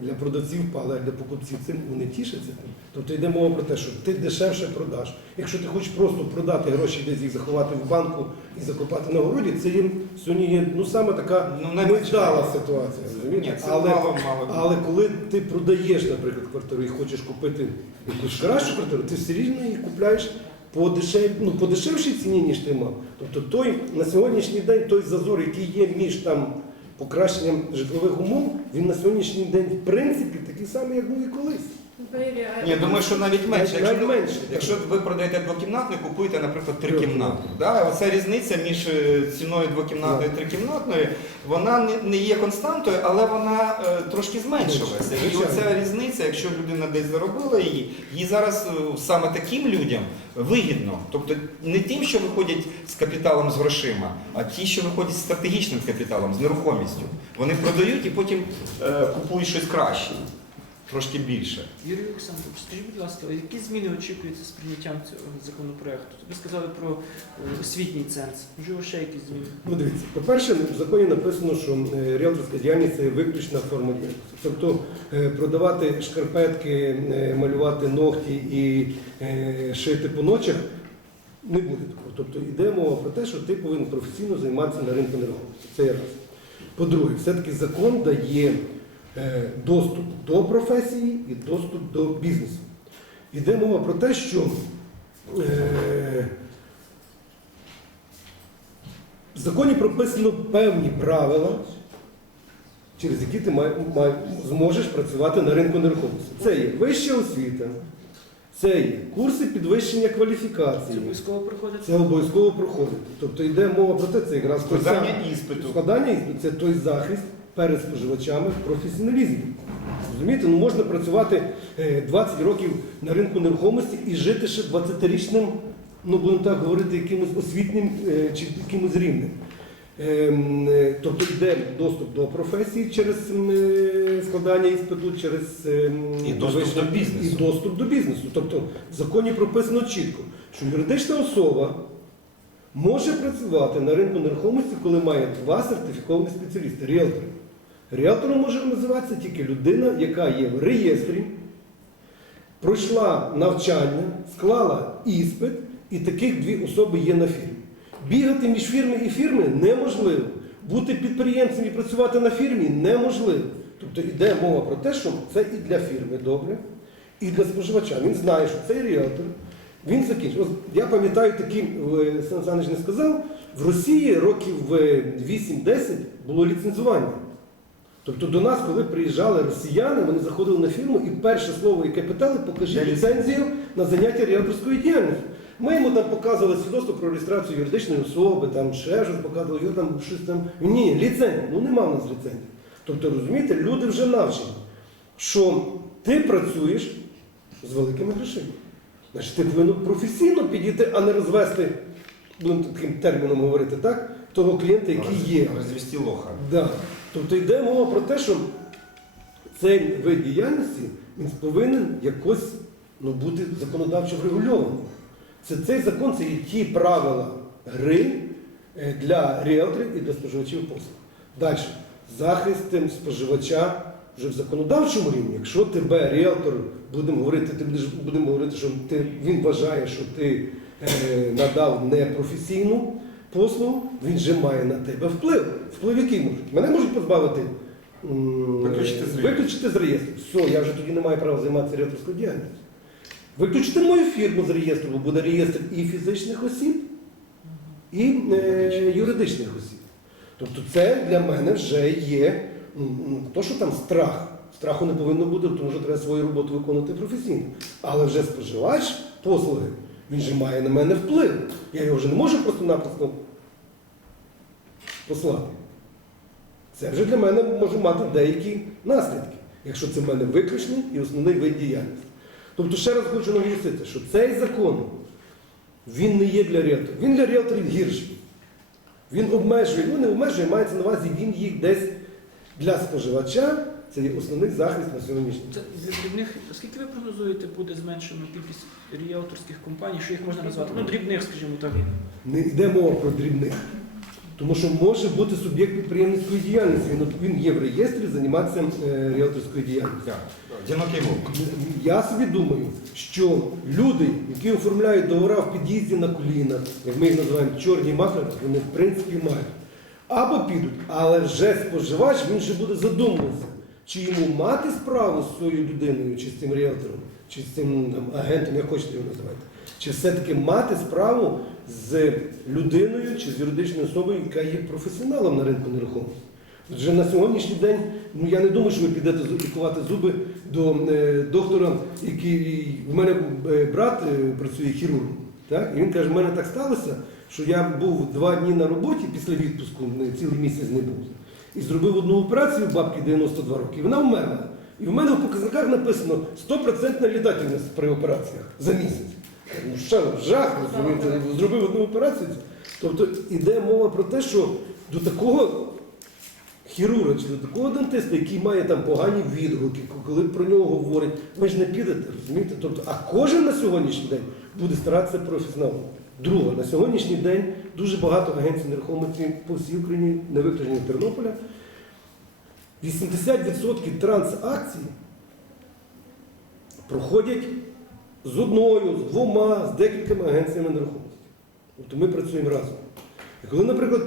для продавців впали, а для покупців цим вони тішаться. Тобто йде мова про те, що ти дешевше продаш. Якщо ти хочеш просто продати гроші, десь їх заховати в банку і закопати на городі, це їм сьогодні є ну саме така Ну, невдала ситуація. Ні, це але, мало, мало. але коли ти продаєш, наприклад, квартиру і хочеш купити якусь кращу квартиру, ти все рівно її купляєш по, дешев... ну, по дешевшій ціні, ніж ти мав. Тобто той на сьогоднішній день той зазор, який є між там покращенням житлових умов, він на сьогоднішній день в принципі такий самий, як був і колись. Ні, думаю, що навіть менше. Якщо, менше, якщо ви продаєте двокімнатну, купуєте, наприклад, трикімнатну. Да? Оця різниця між е, ціною двокімнатної і трикімнатної, вона не, є константою, але вона е, трошки зменшилася. І оця різниця, якщо людина десь заробила її, їй зараз е, саме таким людям вигідно. Тобто не тим, що виходять з капіталом з грошима, а ті, що виходять з стратегічним капіталом, з нерухомістю. Вони продають і потім купують щось краще, трошки більше. Юрій Олександрович, скажіть, будь ласка, які зміни очікуються з прийняттям цього законопроекту? Ви сказали про е, освітній ценз. Можливо, ще якісь зміни? Ну, дивіться, по-перше, в законі написано, що е, ріелторська діяльність це виключна форма діяльності. Тобто е, продавати шкарпетки, малювати ногті і шити по ночах не буде такого. Тобто йде мова про те, що ти повинен професійно займатися на ринку нерухомості. Це є раз. По-друге, все-таки закон дає доступ до професії і доступ до бізнесу. Йде мова про те, що е, в законі прописано певні правила, через які ти май, май- зможеш працювати на ринку нерухомості. Це є вища освіта, це є курси підвищення Це кваліфікації. обов'язково приходить? Це обов'язково проходити. Тобто йде мова про те, це якраз Складання іспиту. Складання іспиту це той захист перед споживачами в професіоналізмі. Розумієте, ну можна працювати е, 20 років на ринку нерухомості і жити ще 20-річним, ну будемо так говорити, якимось освітнім е, чи якимось рівнем. Ем, е, Тобто йде доступ до професії через е, складання іспиту, через ем, І доступ до бізнесу. І доступ до бізнесу. Тобто в законі прописано чітко, що юридична особа може працювати на ринку нерухомості, коли має два сертифіковані спеціалісти ріелтори. Ріелтором може називатися тільки людина, яка є в реєстрі, пройшла навчання, склала іспит, і таких дві особи є на фірмі. Бігати між фірми і фірми неможливо. Бути підприємцем і працювати на фірмі неможливо. Тобто йде мова про те, що це і для фірми добре, і для споживача. Він знає, що цей ріелтор, він закінчив. Я пам'ятаю такі, е, Сан Саныч не сказав, в Росії років е, 8-10 було ліцензування. Тобто до нас, коли приїжджали росіяни, вони заходили на фірму і перше слово, яке питали, покажіть ліцензію на заняття ріелторською діяльністю. Ми йому там показували свідоцтво про реєстрацію юридичної особи, там ще щось показували, його там щось там. Ні, ліцензія. Ну нема в нас ліцензії. Тобто, розумієте, люди вже навчені, що ти працюєш з великими грошима. Значить, ти повинен професійно підійти, а не розвести, будемо таким терміном говорити, так, того клієнта, який є. Розвести лоха. Да. Тобто йде мова про те, що цей вид діяльності він повинен якось ну, бути законодавчо врегульованим. Це цей закон це є ті правила гри е, для ріелторів і для споживачів послуг. Далі. Захист споживача вже в законодавчому рівні. Якщо тебе ріелтор, будемо говорити, ти будеш будемо говорити, що ти, він вважає, що ти е, надав непрофесійну послугу, він же має на тебе вплив. Вплив який може? Мене можуть позбавити. Виключити з виключити з реєстру. Все, я вже тоді не маю права займатися ріелторською діяльністю. Виключити мою фірму з реєстру, бо буде реєстр і фізичних осіб, і е, юридичних осіб. Тобто це для мене вже є м, м, то, що там страх. Страху не повинно бути, тому що треба свою роботу виконувати професійно. Але вже споживач послуги, він же має на мене вплив. Я його вже не можу просто-напросто послати. Це вже для мене може мати деякі наслідки, якщо це в мене виключний і основний вид діяльності. Тобто, ще раз хочу наголосити, що цей закон він не є для ріелторів. Він для ріелторів гірший. Він обмежує, ну не обмежує, мається на увазі, він їх десь для споживача, це є основний захист на сьогоднішній Це для дрібних, скільки ви прогнозуєте, буде зменшено кількість ріелторських компаній, що їх можна назвати? Ну, дрібних, скажімо так. Не йде мова про дрібних. Тому що може бути суб'єкт підприємницької діяльності. Він, він є в реєстрі займатися е, ріелторською діяльністю. Вовк. Я собі думаю, що люди, які оформляють договори в під'їзді на колінах, як ми їх називаємо чорні махери, вони в принципі мають. Або підуть, але вже споживач він вже буде задумуватися, чи йому мати справу з цією людиною, чи з цим ріелтором, чи з цим там, агентом, як хочете його називати, чи все-таки мати справу з людиною чи з юридичною особою, яка є професіоналом на ринку нерухомості. Вже на сьогоднішній день, ну я не думаю, що ви підете лікувати зуби до е, доктора, який в мене е, брат е, працює хірургом. Так? І він каже, в мене так сталося, що я був два дні на роботі після відпуску, цілий місяць не був. І зробив одну операцію бабки 92 роки, і вона вмерла. І в мене в показниках написано 100% літательність при операціях за місяць. Ну, що, жах, розумієте, зробив одну операцію. Тобто йде мова про те, що до такого хірурга чи до такого дантиста, який має там погані відгуки, коли про нього говорять, ви ж не підете, розумієте? Тобто, а кожен на сьогоднішній день буде старатися професіоналом. Друге, на сьогоднішній день дуже багато агенцій нерухомості по всій Україні, не виключені Тернополя. 80% трансакцій проходять з одною, з двома, з декількома агенціями нерухомості. Тобто ми працюємо разом. І коли, наприклад,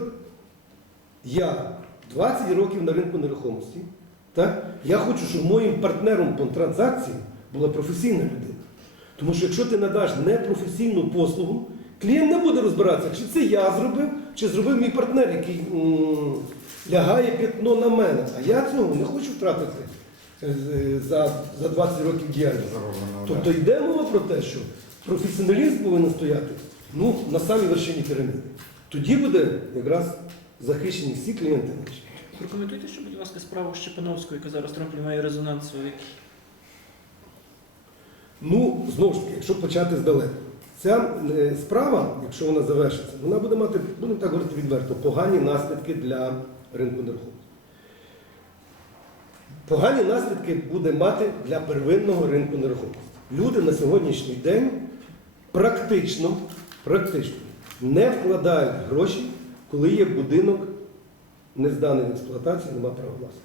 я 20 років на ринку нерухомості, так, я хочу, щоб моїм партнером по транзакції була професійна людина. Тому що якщо ти надаш непрофесійну послугу, клієнт не буде розбиратися, чи це я зробив, чи зробив мій партнер, який лягає п'ятно на мене. А я цього не хочу втратити е, за, за 20 років діяльності. Тобто йде мова про те, що професіоналізм повинен стояти ну, на самій вершині піраміди. Тоді буде якраз захищені всі клієнти наші. Прокоментуйте, що, будь ласка, справу Щепановської, яка зараз трохи має резонанс великий. Ну, знову ж таки, якщо почати здалеку. Ця е, справа, якщо вона завершиться, вона буде мати, будемо так говорити відверто, погані наслідки для ринку нерухомості. Погані наслідки буде мати для первинного ринку нерухомості. Люди на сьогоднішній день практично, практично не вкладають гроші, коли є будинок не зданий в експлуатацію, немає права власності.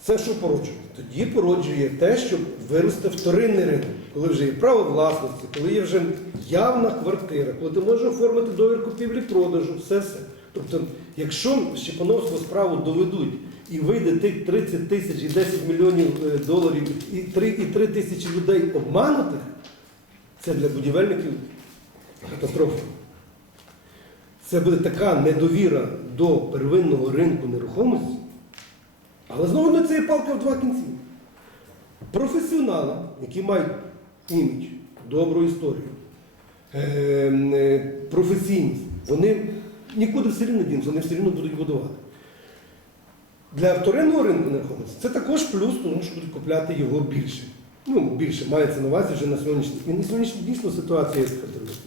Це що породжує? Тоді породжує те, що виросте вторинний ринок, коли вже є право власності, коли є вже явна квартира, коли ти можеш оформити довір купівлі-продажу, все все. Тобто, якщо Щепановську справу доведуть і вийде тих 30 тисяч і 10 мільйонів е, доларів і 3, і 3 тисячі людей обманутих, це для будівельників катастрофа. Це буде така недовіра до первинного ринку нерухомості. Але знову на це є палка в два кінці. Професіонали, які мають імідж, добру історію, е, е, професійність, вони нікуди все рівно дінуться, вони все рівно будуть будувати. Для вторинного ринку нерухомості це також плюс, тому що будуть купляти його більше. Ну, більше мається на увазі вже на сьогоднішній. І на сьогоднішній дійсно ситуація є така. друзі.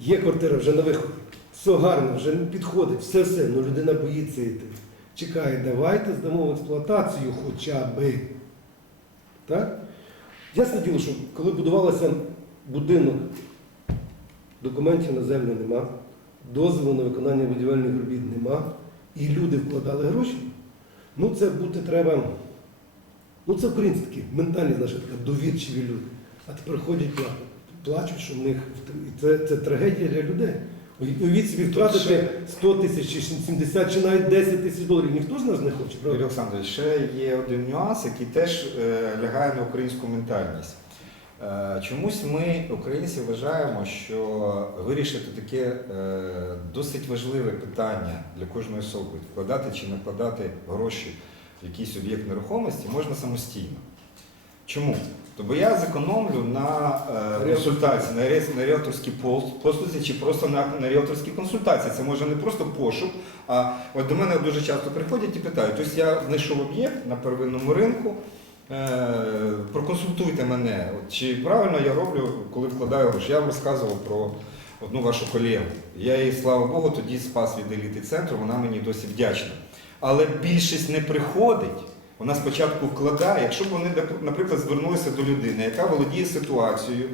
Є квартира вже на виході. Все гарно, вже підходить, все все, ну людина боїться йти. Чекає, давайте здамо в експлуатацію хоча би. Так? Ясне діло, що коли будувався будинок, документів на землю нема, дозволу на виконання будівельних робіт нема, і люди вкладали гроші, ну це бути треба. Ну це українці такі, ментальні, знаєш, така довірчиві люди. А тепер ходять плачуть. Плачуть, що в них це, це трагедія для людей. Уявіть собі втратити 100 тисяч, чи 70, чи навіть 10 тисяч доларів. Ніхто з нас не хоче, Юрій правда? Олександрович, ще є один нюанс, який теж е, лягає на українську ментальність. Е, Чомусь ми, українці, вважаємо, що вирішити таке е, досить важливе питання для кожної особи вкладати чи не вкладати гроші в якийсь об'єкт нерухомості можна самостійно. Чому? Тобто я зекономлю на е, консультації, на, ре- на ріелторській пос- послузі чи просто на, на ріелторській консультації. Це може не просто пошук, а от до мене дуже часто приходять і питають, тобто я знайшов об'єкт на первинному ринку, е, проконсультуйте мене, чи правильно я роблю, коли вкладаю гроші. Я вам розказував про одну вашу колегу. Я її, слава Богу, тоді спас від еліти центру, вона мені досі вдячна. Але більшість не приходить. Вона спочатку вкладає, якщо б вони, наприклад, звернулися до людини, яка володіє ситуацією,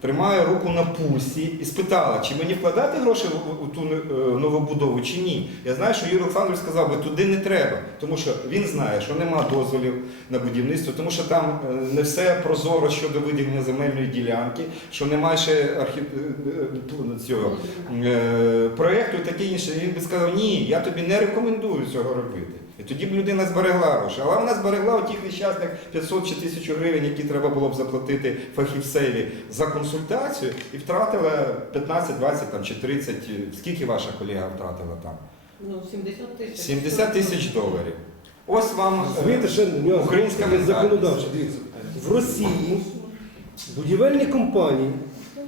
тримає руку на пульсі і спитала, чи мені вкладати гроші у ту е, новобудову чи ні. Я знаю, що Юрій Олександрович сказав, би туди не треба, тому що він знає, що нема дозволів на будівництво, тому що там е, не все прозоро щодо виділення земельної ділянки, що немає ще архі... е, цього проєкту і таке інше. Він би сказав, ні, я тобі не рекомендую цього робити. І тоді б людина зберегла гроші. Але вона зберегла у тих нещасних 500 чи 1000 гривень, які треба було б заплатити фахівцеві за консультацію, і втратила 15, 20 там, чи 30. Скільки ваша колега втратила там? Ну, 70 тисяч. 70 тисяч доларів. Ось вам Розумієте, ще нюанс Українська ментальність. Дивіться, в Росії будівельній компанії,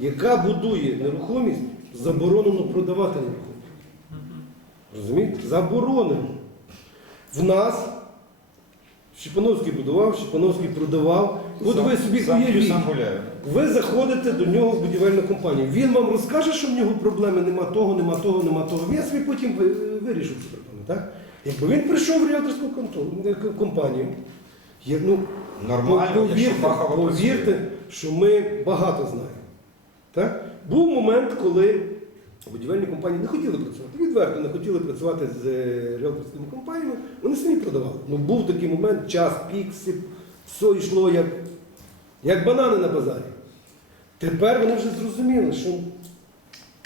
яка будує нерухомість, заборонено продавати нерухомість. Розумієте? Заборонено. В нас Шипановський будував, Шипановський продавав. От ви собі сам, уявіть. сам гуляю. Ви заходите до нього в будівельну компанію. Він вам розкаже, що в нього проблеми нема того, нема того, нема того. Він собі потім вирішив ці проблеми. Так? Якби він прийшов в ріелторську контор- е, компанію, є, ну, Нормально, повірте, повірте, що ми багато знаємо. Так? Був момент, коли будівельні компанії не хотіли працювати. Відверто не хотіли працювати з е, ріелторськими компаніями, вони самі продавали. Ну, був такий момент, час, пік, все йшло як, як банани на базарі. Тепер вони вже зрозуміли, що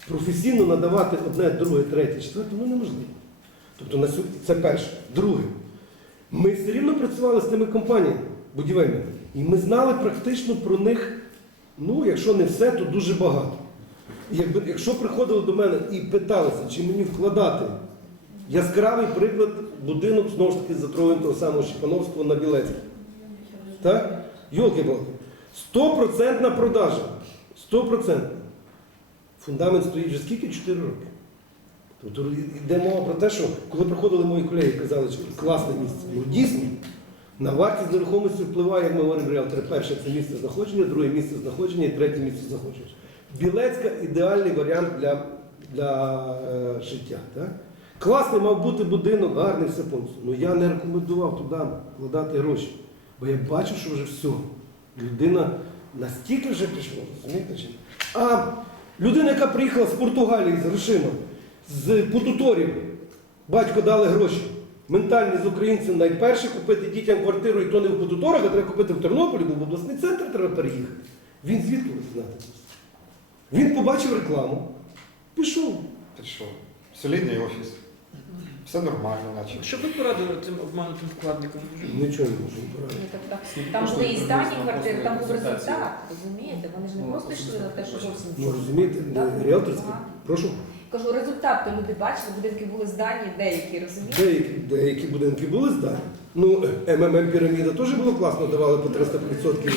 професійно надавати одне, друге, третє, четверте, ну неможливо. Тобто на сьогодні це перше. Друге, ми все рівно працювали з тими компаніями будівельними. І ми знали практично про них, ну, якщо не все, то дуже багато. Якби, якщо приходили до мене і питалися, чи мені вкладати яскравий приклад будинок, знову ж таки, затроєм того самого Шипановського на Білецькій. Так? йолки палки Стопроцентна продажа. Стопроцентна. Фундамент стоїть вже скільки? 4 роки. Тобто йде мова про те, що коли приходили мої колеги і казали, що класне місце, ну дійсно, на вартість нерухомості впливає, як ми говоримо. Перше це місце знаходження, друге місце знаходження і третє місце знаходження. Білецька ідеальний варіант для, для е, життя. Так? Класний мав бути будинок, гарний все повністю. Ну я не рекомендував туди вкладати гроші. Бо я бачу, що вже все. Людина настільки вже пішла, розумієте? А людина, яка приїхала з Португалії з грошима, з Путуторів, батько дали гроші. Ментальний з українців найперше купити дітям квартиру, і то не в Путуторах, а треба купити в Тернополі, бо в обласний центр треба переїхати. Він звідки ви знати? Він побачив рекламу, пішов. Пішов. Солідний офіс. Все нормально, наче. Що ви порадили цим обманутим вкладникам? Нічого не можу порадити. Ну, так, так. Там були і здані квартири, там був результат, розумієте? Вони ж не Ну, просто йшли на те, що зовсім Ну розумієте, Так, ріелторське. Прошу. Кажу, результат, то люди бачили, будинки були здані, деякі, розумієте? Деякі, деякі будинки були здані. Ну, МММ піраміда теж було класно, давали по 300%.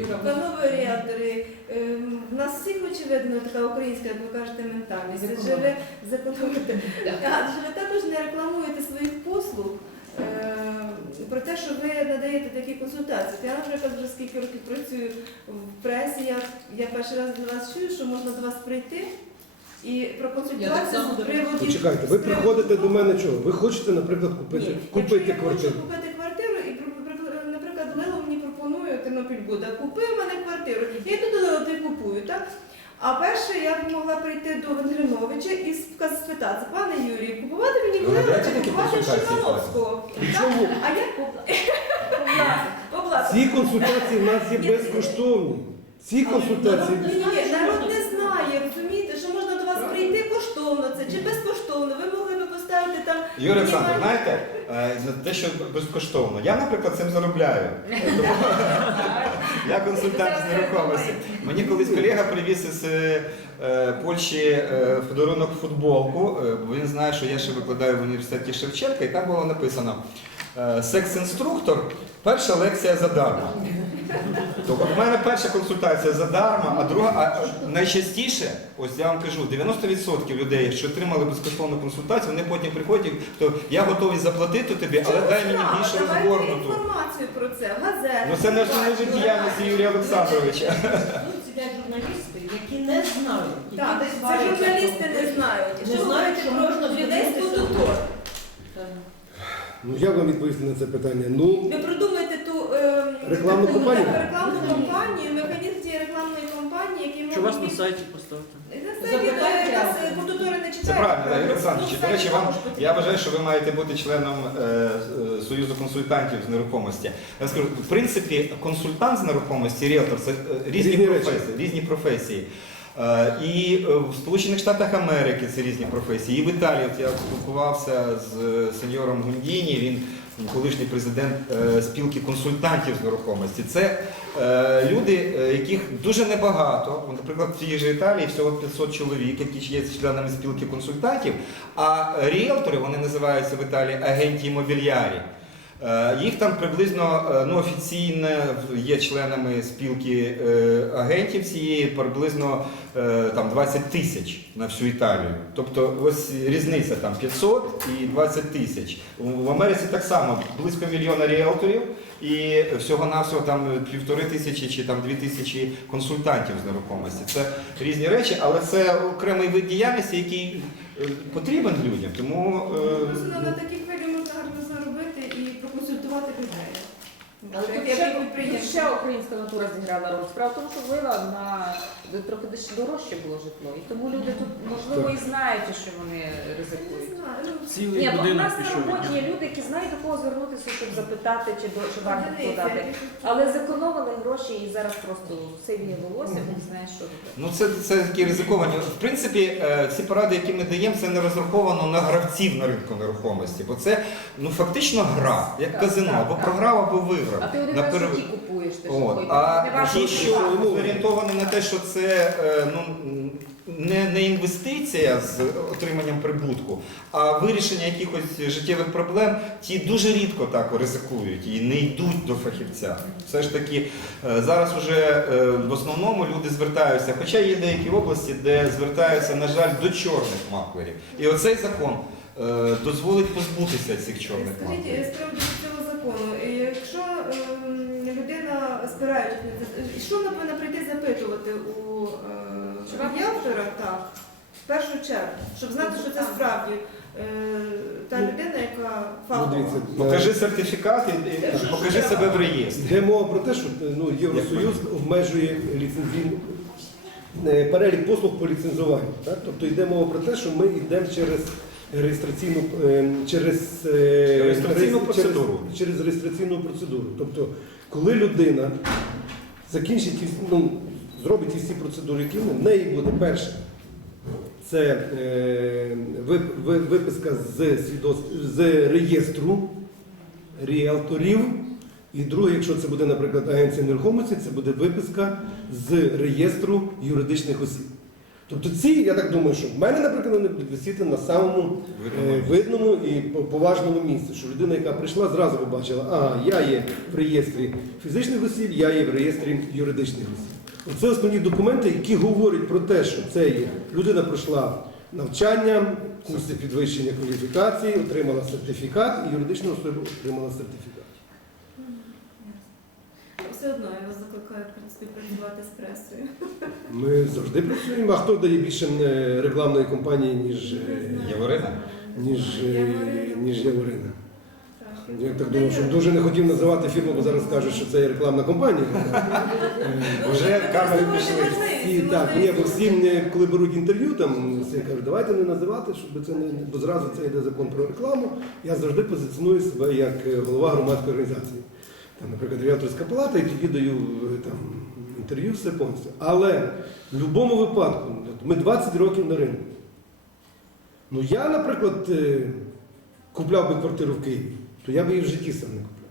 е, Панове ріелтори, ем, в нас всіх очевидно така українська, як ви кажете, ментальність. Живе законодавте. Адже ви також не рекламуєте своїх послуг ем, про те, що ви надаєте такі консультації. Я, наприклад, вже скільки років працюю в пресі, я, я перший раз до вас чую, що можна до вас прийти і Я проконсультуватися з приводу. Почекайте, ви приходите до мене чого? Ви хочете, наприклад, купити, ні, купити якщо я квартиру. хочу купити квартиру, і при- при- наприклад, Лило мені пропонує Тернопіль буде, купи в мене квартиру. Я йду до Лило, ти купую, так? А перше я б могла прийти до Венгриновича і спитати, пане Юрію, купувати мені в Лило чи купувати Шимановського? Чому? А я Обласка. Ці консультації в нас є безкоштовні. Ці консультації. Народ не знає, розумієте, що можна коштовно це чи безкоштовно. Ви могли би поставити там. Юрій Олександр, знаєте, е, те, що безкоштовно. Я, наприклад, цим заробляю. Я консультант з нерухомості. Мені колись колега привіз із е, Польщі е, в подарунок футболку, бо він знає, що я ще викладаю в університеті Шевченка, і там було написано секс-інструктор, перша лекція задарма. Тобто в мене перша консультація задарма, а друга, а а найчастіше, ось я вам кажу, 90% людей, що отримали безкоштовну консультацію, вони потім приходять, то я готовий заплатити тобі, але дай мені більше? Розгорнуту. інформацію про це, газети. Ну це не служить діяльності Юрія Олександровича. Тут сидять журналісти, які не знають. які Так, десь це варяться журналісти не знають. Не Що знають, говорити що про можна людей з звернутися? Ну як вам відповісти на це питання? Ну, Ви Рекламну таку, кампанію? рекламну кампанію, механізм цієї рекламної кампанії законі, які Чи у вас на сайті поставити? на сайті е, не читають. Це правильно, да, Юрій Ну, Олександрович. До речі, вам я вважаю, що ви маєте бути членом е, е, Союзу консультантів з нерухомості. Я скажу, в принципі, консультант з нерухомості, ріелтор це е, різні, Різні речі. професії. Різні професії. Е, І е, в Сполучених Штатах Америки це різні професії. І в Італії от я спілкувався з е, сеньором Гундіні, він колишній президент е, спілки консультантів з нерухомості. Це е, люди, е, яких дуже небагато. Наприклад, в тій же Італії всього 500 чоловік, які є членами спілки консультантів. А ріелтори вони називаються в Італії агенті імобільярі. Е, Їх там приблизно е, ну, офіційно є членами спілки е, агентів цієї приблизно там 20 тисяч на всю Італію. Тобто ось різниця там 500 і 20 тисяч. В Америці так само близько мільйона ріелторів і всього-навсього там півтори тисячі чи там дві тисячі консультантів з нерухомості. Це різні речі, але це окремий вид діяльності, який потрібен людям. Тому на на такій хвилі можна гарно заробити і проконсультувати людей. Але тут ще, тут ще українська натура зіграла роль. Справа в тому, що вила на трохи десь дорожче було житло. І тому люди тут можливо і знають, що вони ризикують. ну, Цілий Ні, бо в будинок нас на пішов. від роботі є люди, які знають до кого звернутися, щоб запитати, чи, до, чи варто які- Але зекономили гроші і зараз просто сивіє волосся, бо не знаєш, що робити. Ну, це, це такі ризиковані. В принципі, е, ці поради, які ми даємо, це не розраховано на гравців на ринку нерухомості, бо це ну фактично гра, як Так, казино, так, або так. програв, або виграв. А ти один На раз в перв- житті купуєш, ти ж От. такий. А Не важко ті, що купувати. орієнтовані на те, що це е, ну, не, не інвестиція з отриманням прибутку, а вирішення якихось життєвих проблем, ті дуже рідко так ризикують і не йдуть до фахівця. Все ж таки, е, зараз вже е, в основному люди звертаються, хоча є деякі області, де звертаються, на жаль, до чорних маклерів. І оцей закон е, дозволить позбутися цих чорних Скажіть, маклерів. е, з приводу цього закону, е, якщо ем, людина спираючись на що вона повинна прийти запитувати у е, так, в першу чергу, щоб знати, що це справді е, та Ну, людина, яка Ну, дивіться, Покажи сертифікат і, і покажи себе в реєстрі. Йде мова про те, що ну, Євросоюз обмежує ліцензійну е, перелік послуг по ліцензуванню. Так? Тобто йде мова про те, що ми йдемо через реєстраційну е, через, е, Реєстраційну реєс- процедуру. Через, через реєстраційну процедуру. Тобто, коли людина закінчить ті- ну, зробить ті всі процедури, які в неї буде перше. Це е, вип- ви- виписка з, свідоцтв, з реєстру ріелторів. І друге, якщо це буде, наприклад, агенція нерухомості, це буде виписка з реєстру юридичних осіб. Тобто ці, я так думаю, що в мене, наприклад, вони будуть висіти на самому е, видному і поважному місці, що людина, яка прийшла, зразу побачила, а я є в реєстрі фізичних осіб, я є в реєстрі юридичних осіб. Оце основні документи, які говорять про те, що це є людина пройшла навчання, курси підвищення кваліфікації, отримала сертифікат, і юридична особа отримала сертифікат. Все одно я вас закликаю в принципі, працювати з пресою. Ми завжди працюємо. А хто дає більше е, рекламної кампанії, ніж, е, Яворина? ніж, е, ніж Яворина? Я так думав, що дуже не хотів називати фірму, бо зараз скажуть, що це є рекламна кампанія. Е, Вже камери пішли. Всі, так, ні, бо всі, е, коли беруть інтерв'ю, там всі кажуть, давайте не називати, щоб це не бо зразу це йде закон про рекламу. Я завжди позиціоную себе як е, голова громадської організації. Там, наприклад, ріаторська палата, і тоді даю е, там інтерв'ю, все повністю. Але в будь-якому випадку, ми 20 років на ринку. Ну я, наприклад, е, купляв би квартиру в Києві, то я би її в житті сам не купляв.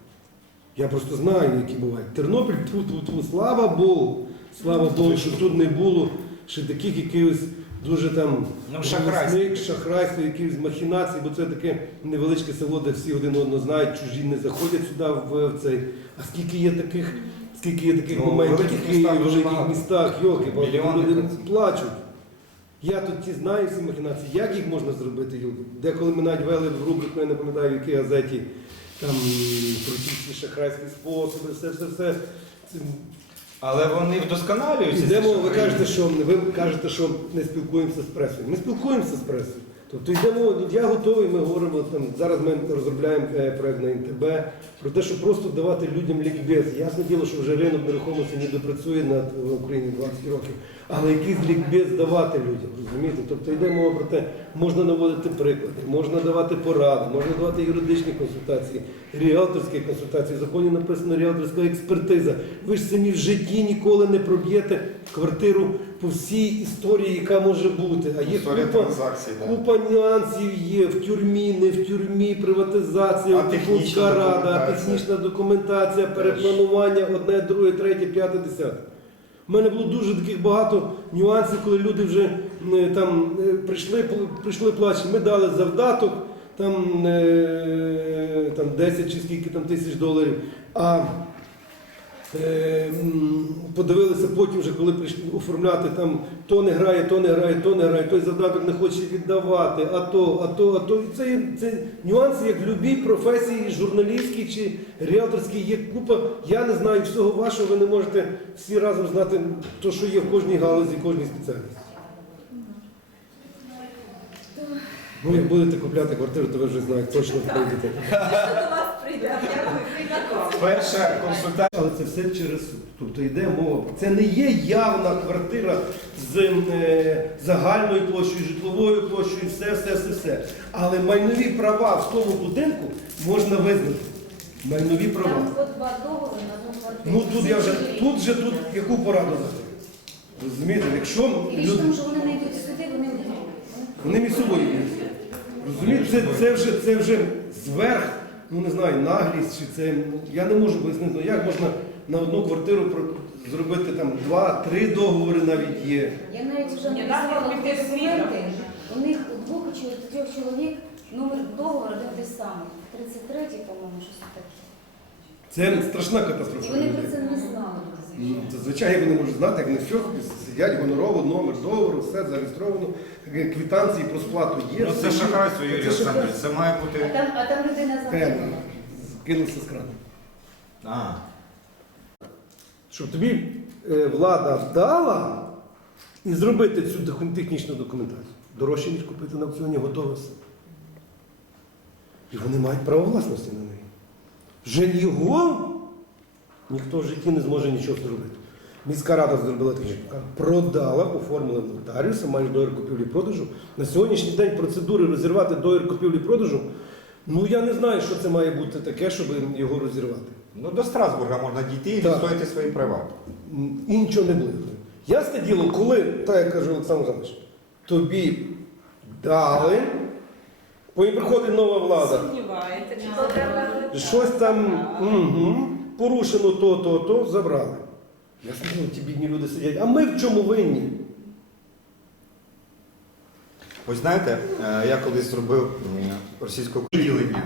Я просто знаю, які бувають. Тернопіль, тьфу, тьфу, тьфу, слава Богу, слава Богу, що тут не було ще таких якихось дуже там Ну, шахрайств. голосних, шахрайств, якихось махінацій, бо це таке невеличке село, де всі один одного знають, чужі не заходять сюди в, в цей. А скільки є таких, скільки є таких Ну, моментів в великих містах дуже великих багато. містах, йолки, Мільйони люди плачуть. Я тут ті знаю всі махінації, як їх можна зробити, Юлки? Деколи ми навіть вели в рубрику, я не пам'ятаю, в якій газеті, там про ті всі шахрайські способи, все, все, все. Це Але вони вдосконалюються. Ідемо, ви кажете, що ви кажете, що не спілкуємося з пресою. Ми спілкуємося з пресою. Тобто йдемо, я готовий, ми говоримо там. Зараз ми розробляємо е, проект на НТБ про те, щоб просто давати людям лікбез. Ясне діло, що вже ринок нерухомості не допрацює на в Україні 20 років, але якийсь лікбез давати людям, розумієте? Тобто йде мова про те, можна наводити приклади, можна давати поради, можна давати юридичні консультації, ріелторські консультації. В законі написано ріелторська експертиза. Ви ж самі в житті ніколи не проб'єте квартиру по всій історії, яка може бути. А є Історія купа, транзакцій, да. Купа нюансів є в тюрмі, не в тюрмі, приватизація, А технічна опікунська рада, документація? технічна документація, перепланування, одне, друге, третє, п'яте, десяте. У мене було дуже таких багато нюансів, коли люди вже е, там е, прийшли, пл- прийшли плачі, ми дали завдаток, там, е, там 10 чи скільки там тисяч доларів. А подивилися потім, вже коли прийшли оформляти, там то не грає, то не грає, то не грає, той задаток не хоче віддавати, а то, а то, а то. І це, це нюанси, як в будь-якій професії, журналістській чи ріелторській, є купа. Я не знаю всього вашого, ви не можете всі разом знати те, що є в кожній галузі, кожній спеціальності. Ну, як будете купляти квартиру, то ви вже знаєте, точно прийде? Перша консультація. Але це все через суд. Тобто йде мова. Це не є явна квартира з е, загальною площею, житловою площею, все, все, все, все. Але майнові права в тому будинку можна визнати. Майнові права. Там по два договори на одну квартиру. Ну тут я вже тут же тут яку пораду дати? Розумієте, якщо І річ в люди тому, що вони не йдуть сюди, вони не вони між собою. Розумієте, це, це вже це вже зверх, ну не знаю, наглість чи це. Я не можу пояснити, ну, як можна на одну квартиру зробити там два-три договори навіть є. Я навіть вже не документи. У них у двох чи у трьох чоловік номер договору один той самий. 33-й, по-моєму, щось таке. Це страшна катастрофа. І вони про це не знали. Ну, як вони можуть знати, як вони все сидять, гонорово, номер договору, все зареєстровано, квитанції про сплату є. Ну це шахрайство, Юрій Це Олександрович. Це має А бути. там, а там людина Певно. Кинувся з крану. А. Щоб тобі е, влада дала і зробити цю тех- технічну документацію. Дорожче, ніж купити на аукціоні, готове все. І вони мають право власності на неї. Вже його ніхто в житті не зможе нічого зробити. Міська рада зробила таке, продала, оформила нотаріуса, маєш договір купівлі-продажу. На сьогоднішній день процедури розірвати договір купівлі-продажу, ну я не знаю, що це має бути таке, щоб його розірвати. Ну до Страсбурга можна дійти і відстояти свої права. І нічого не буде. Ясне діло, коли, так як каже Олександр Олександрович, тобі дали, потім приходить нова влада, щось там угу, порушено то, то, то, забрали. Ясне діло, ті бідні люди сидять. А ми в чому винні? Ось знаєте, е, я колись зробив російського виділення.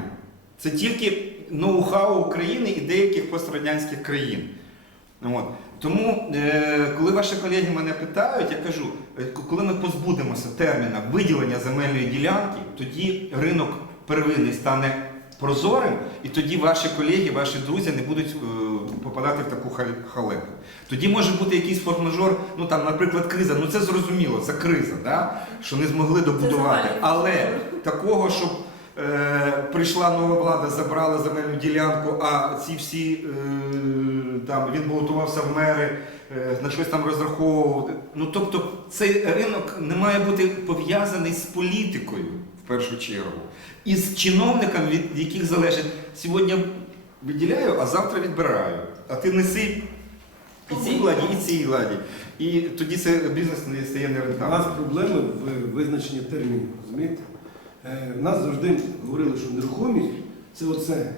Це тільки ноу-хау України і деяких пострадянських країн. От. Тому, е, коли ваші колеги мене питають, я кажу, е, коли ми позбудемося терміна виділення земельної ділянки, тоді ринок первинний стане прозорим, і тоді ваші колеги, ваші друзі не будуть е, попадати в таку халепу. Тоді може бути якийсь форс-мажор, ну там, наприклад, криза. Ну це зрозуміло, це криза, да? що не змогли добудувати. Але такого, щоб е, прийшла нова влада, забрала земельну ділянку, а ці всі е, там він балотувався в мери, на щось там розраховував. Ну тобто цей ринок не має бути пов'язаний з політикою в першу чергу. І з чиновниками, від яких залежить сьогодні виділяю, а завтра відбираю. А ти неси і цій владі, і цій владі. І тоді це бізнес не стає У нас проблеми в визначенні термінів. розумієте? Е, В нас завжди говорили, що нерухомість це оце.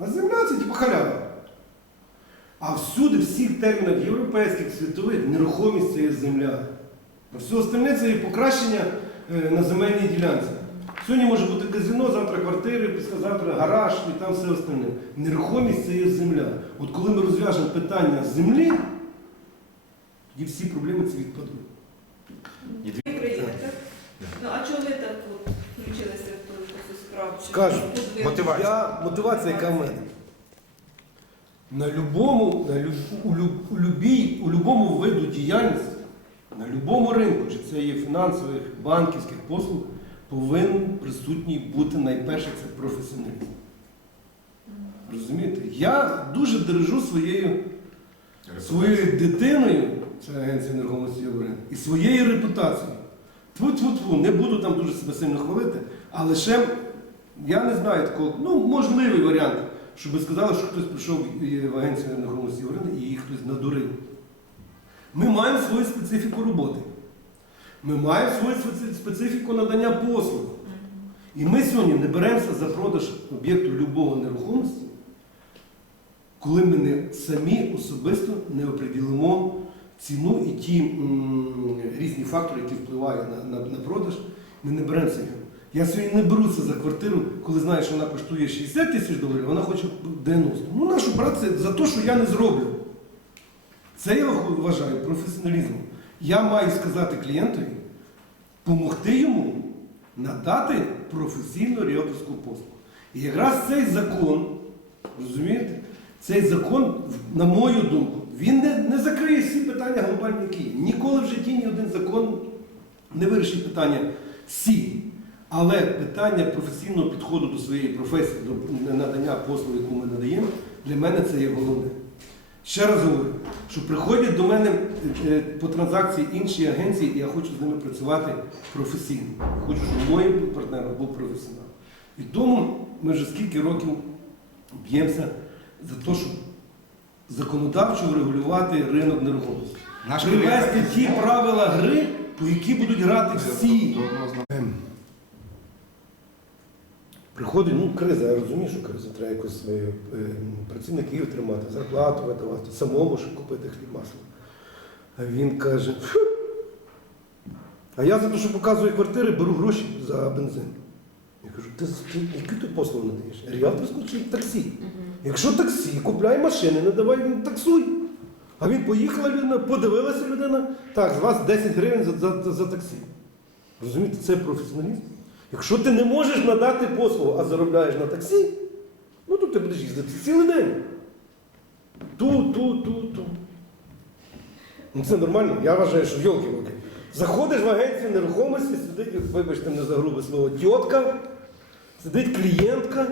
А земля це типу халява. А всюди, всіх термінах європейських, світових, нерухомість це є земля. А все остальне це є покращення е, на земельній ділянці. Сьогодні може бути казино, завтра квартири, післязавтра гараж і там все остальне. Нерухомість це є земля. От коли ми розв'яжемо питання землі, тоді всі проблеми ці відпадуть. Ви приїдете, так? Ну, а чого ви так от включилися в цю справу? Скажу. Мотивація. Я, мотивація, яка в мене. На любому, на люб, у, люб, у, любій, у любому виду діяльності, на любому ринку, чи це є фінансових, банківських послуг, повинен присутній бути найперше це професіоналізм. Розумієте? Я дуже дорожу своєю, своєю дитиною, це агенція нерухомості ОВР, і своєю репутацією. Тьфу-тьфу-тьфу, не буду там дуже себе сильно хвалити, а лише я не знаю такого, ну, можливий варіант, щоб сказали, що хтось прийшов в агенцію нерухомості ОВР і її хтось надурив. Ми маємо свою специфіку роботи. Ми маємо свою специфіку надання послуг. І ми сьогодні не беремося за продаж об'єкту любого нерухомості, коли ми не самі особисто не оприділимо ціну і ті м, різні фактори, які впливають на, на, на продаж, ми не беремося його. Я сьогодні не беруся за квартиру, коли знаю, що вона коштує 60 тисяч доларів, вона хоче 90. Ну, нашу братися за те, що я не зроблю. Це я вважаю професіоналізмом. Я маю сказати клієнтові, допомогти йому надати професійну ріелторську послугу. І якраз цей закон, розумієте, цей закон, на мою думку, він не, не закриє всі питання глобальні Києва. Ніколи в житті ні один закон не вирішить питання всі. Але питання професійного підходу до своєї професії, до надання послуг, яку ми надаємо, для мене це є головне. Ще раз говорю, що приходять до мене е, по транзакції інші агенції, і я хочу з ними працювати професійно. Хочу, щоб моїм партнером був професіонал. І тому ми вже скільки років б'ємося за те, щоб законодавчо врегулювати ринок нерухомості. Привести ті правила гри, по які будуть грати всі. Приходить, ну, криза, я розумію, що криза, треба якось е, е, працівників тримати, зарплату видавати, самому ж купити хліб масло. А він каже, «Фу, а я за те, що показую квартири, беру гроші за бензин. Я кажу, ти, ти які ти послуги надаєш? Ріалторську чи таксі? Якщо таксі, купляй машини, не давай ну, таксуй. А він поїхала людина, подивилася людина, так, з вас 10 гривень за, за, за, за таксі. Розумієте, це професіоналізм. Якщо ти не можеш надати послугу, а заробляєш на таксі, ну то ти будеш їздити цілий день. Ту, ту, ту, ту. Ну це нормально. Я вважаю, що йолки волки Заходиш в агенцію нерухомості, сидить, вибачте мене за грубе слово, тітка, сидить клієнтка,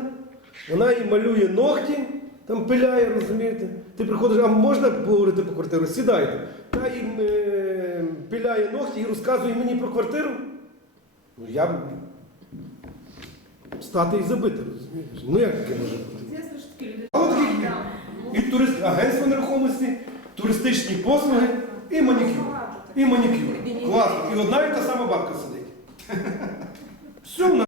вона їй малює ногті, там пиляє, розумієте? Ти приходиш, а можна поговорити по квартиру? Сідайте. Та їм е, пиляє ногті і розказує мені про квартиру. Ну я стати і забити, розумієш? Ну як таке може бути? А от такі є. І турист, агентство нерухомості, туристичні послуги і манікюр. І манікюр. Класно. І одна і та сама бабка сидить. Все,